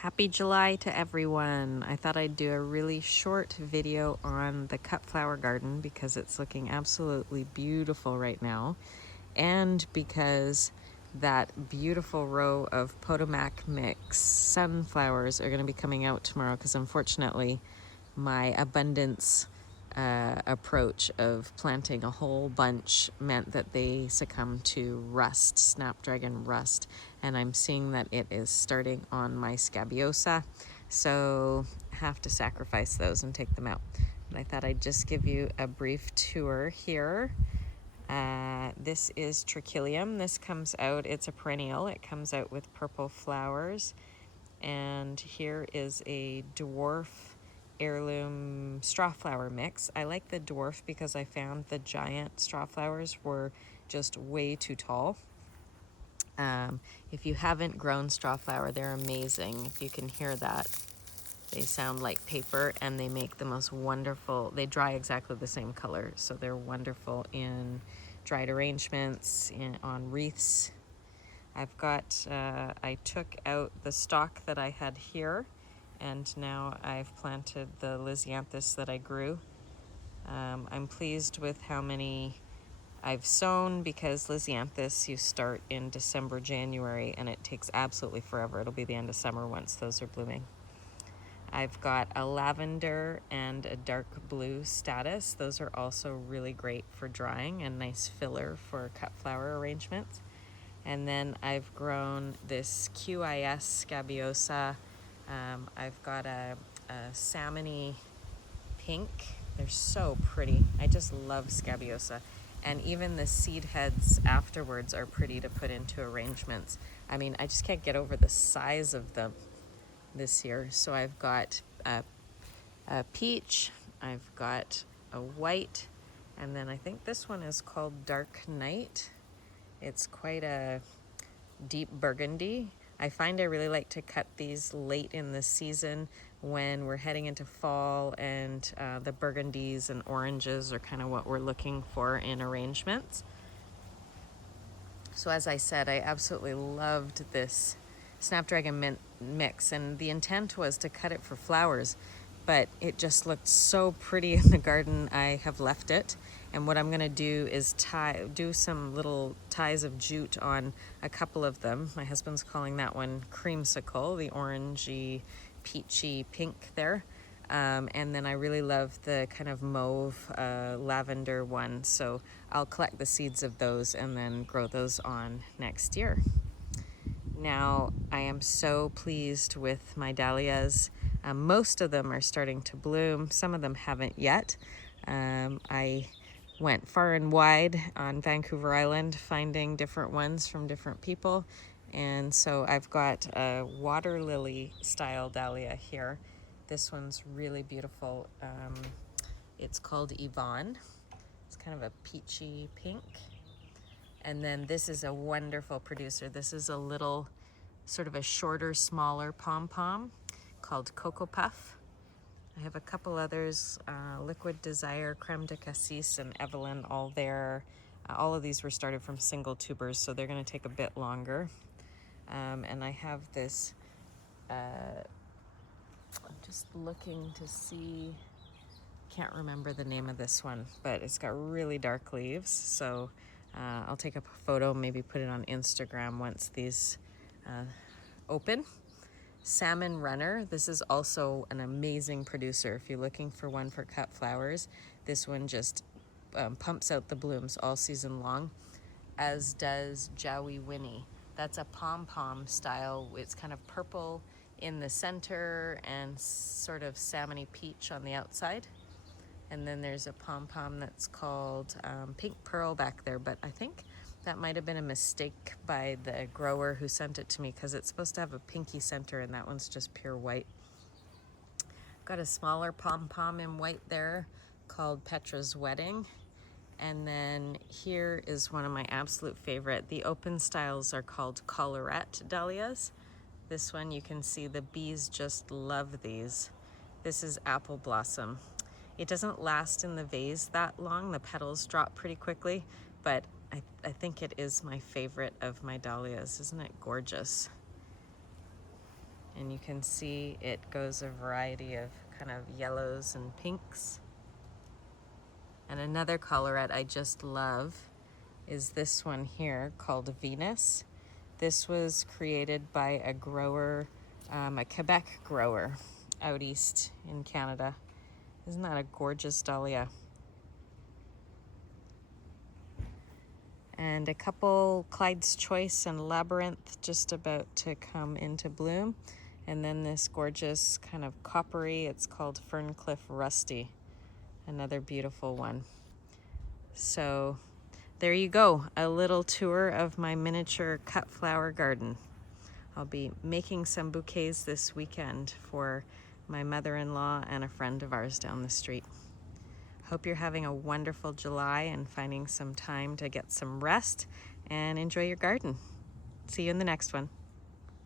Happy July to everyone. I thought I'd do a really short video on the cut flower garden because it's looking absolutely beautiful right now, and because that beautiful row of Potomac mix sunflowers are going to be coming out tomorrow, because unfortunately my abundance approach of planting a whole bunch meant that they succumbed to rust, snapdragon rust, and I'm seeing that it is starting on my scabiosa, so I have to sacrifice those and take them out. And I thought I'd just give you a brief tour here. This is Trachelium. This comes out, it's a perennial, it comes out with purple flowers. And here is a dwarf heirloom strawflower mix. I like the dwarf because I found the giant strawflowers were just way too tall. If you haven't grown strawflower, they're amazing. If you can hear that, they sound like paper, and they make the most wonderful, they dry exactly the same color, so they're wonderful in dried arrangements, on wreaths. I've got, I took out the stalk that I had here, and now I've planted the lisianthus that I grew. I'm pleased with how many I've sown, because lisianthus you start in December, January, and it takes absolutely forever. It'll be the end of summer once those are blooming. I've got a lavender and a dark blue statice. Those are also really great for drying and nice filler for cut flower arrangements. And then I've grown this QIS scabiosa. I've got a salmony pink. They're so pretty. I just love scabiosa. And even the seed heads afterwards are pretty to put into arrangements. I mean, I just can't get over the size of them this year. So I've got a peach, I've got a white, and then I think this one is called Dark Night. It's quite a deep burgundy. I find I really like to cut these late in the season when we're heading into fall, and the burgundies and oranges are kind of what we're looking for in arrangements. So as I said, I absolutely loved this snapdragon mix, and the intent was to cut it for flowers, but it just looked so pretty in the garden. I have left it, and what I'm going to do is do some little ties of jute on a couple of them. My husband's calling that one creamsicle, the orangey peachy pink there. And then I really love the kind of mauve lavender one, so I'll collect the seeds of those and then grow those on next year. Now, I am so pleased with my dahlias. Most of them are starting to bloom. Some of them haven't yet. I went far and wide on Vancouver Island finding different ones from different people. And so I've got a water lily style dahlia here. This one's really beautiful. It's called Yvonne. It's kind of a peachy pink. And then this is a wonderful producer. This is a little, sort of a shorter, smaller pom-pom called Cocoa Puff. I have a couple others, Liquid Desire, Creme de Cassis, and Evelyn, all there. All of these were started from single tubers, so they're gonna take a bit longer. And I have this, I'm just looking to see, can't remember the name of this one, but it's got really dark leaves, so I'll take a photo, maybe put it on Instagram once these open. Salmon Runner, this is also an amazing producer. If you're looking for one for cut flowers, this one just pumps out the blooms all season long, as does Jowie Winnie. That's a pom-pom style. It's kind of purple in the center and sort of salmony peach on the outside. And then there's a pom-pom that's called Pink Pearl back there, but I think that might have been a mistake by the grower who sent it to me, because it's supposed to have a pinky center, and that one's just pure white. Got a smaller pom-pom in white there called Petra's Wedding. And then here is one of my absolute favorite. The open styles are called Collarette dahlias. This one, you can see the bees just love these. This is Apple Blossom. It doesn't last in the vase that long. The petals drop pretty quickly, but I think it is my favorite of my dahlias. Isn't it gorgeous? And you can see it goes a variety of kind of yellows and pinks. And another colorette I just love is this one here called Venus. This was created by a grower, a Quebec grower out east in Canada. Isn't that a gorgeous dahlia? And a couple Clyde's Choice and Labyrinth just about to come into bloom. And then this gorgeous kind of coppery, it's called Ferncliff Rusty. Another beautiful one. So there you go, a little tour of my miniature cut flower garden. I'll be making some bouquets this weekend for my mother-in-law and a friend of ours down the street. Hope you're having a wonderful July and finding some time to get some rest and enjoy your garden. See you in the next one.